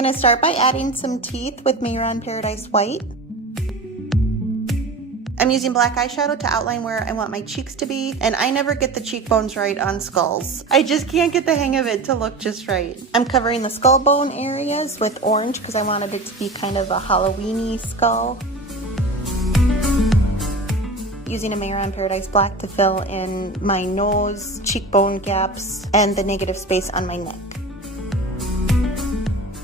gonna start by adding some teeth with Mehron Paradise White. I'm using black eyeshadow to outline where I want my cheeks to be, and I never get the cheekbones right on skulls. I just can't get the hang of it to look just right. I'm covering the skull bone areas with orange because I wanted it to be kind of a Halloween-y skull. Using a Mehron Paradise Black to fill in my nose, cheekbone gaps, and the negative space on my neck.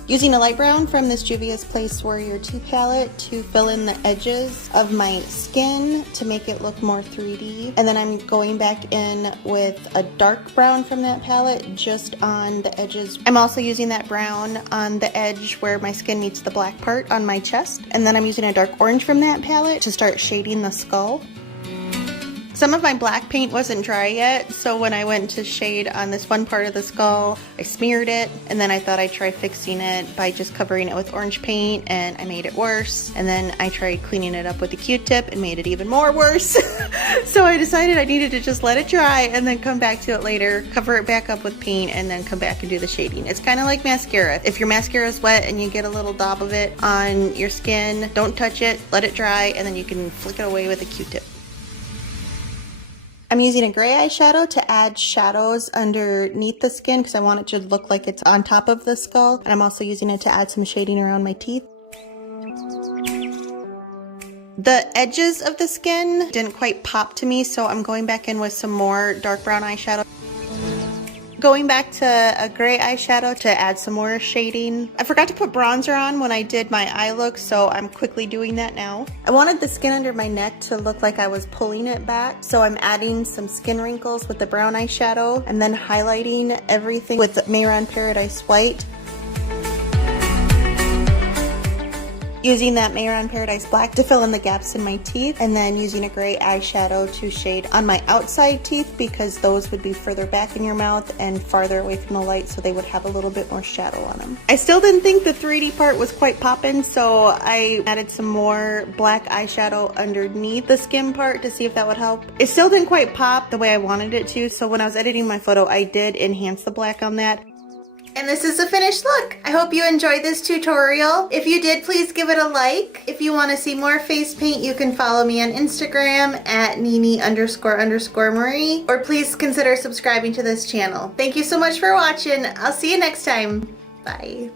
Using a light brown from this Juvia's Place Warrior 2 palette to fill in the edges of my skin to make it look more 3D. And then I'm going back in with a dark brown from that palette just on the edges. I'm also using that brown on the edge where my skin meets the black part on my chest. And then I'm using a dark orange from that palette to start shading the skull. Some of my black paint wasn't dry yet, so when I went to shade on this one part of the skull, I smeared it, and then I thought I'd try fixing it by just covering it with orange paint, and I made it worse. And then I tried cleaning it up with a Q-tip and made it even more worse. So I decided I needed to just let it dry and then come back to it later, cover it back up with paint, and then come back and do the shading. It's kind of like mascara. If your mascara is wet and you get a little daub of it on your skin, don't touch it, let it dry, and then you can flick it away with a Q-tip. I'm using a gray eyeshadow to add shadows underneath the skin because I want it to look like it's on top of the skull. And I'm also using it to add some shading around my teeth. The edges of the skin didn't quite pop to me, so I'm going back in with some more dark brown eyeshadow. Going back to a gray eyeshadow to add some more shading. I forgot to put bronzer on when I did my eye look, so I'm quickly doing that now. I wanted the skin under my neck to look like I was pulling it back, so I'm adding some skin wrinkles with the brown eyeshadow and then highlighting everything with Mehron Paradise White. Using that Mehron Paradise Black to fill in the gaps in my teeth, and then using a gray eyeshadow to shade on my outside teeth because those would be further back in your mouth and farther away from the light, so they would have a little bit more shadow on them. I still didn't think the 3D part was quite poppin', so I added some more black eyeshadow underneath the skin part to see if that would help. It still didn't quite pop the way I wanted it to, so when I was editing my photo, I did enhance the black on that. And this is the finished look. I hope you enjoyed this tutorial. If you did, please give it a like. If you want to see more face paint, you can follow me on Instagram at Nini__Marie, or please consider subscribing to this channel. Thank you so much for watching. I'll see you next time. Bye.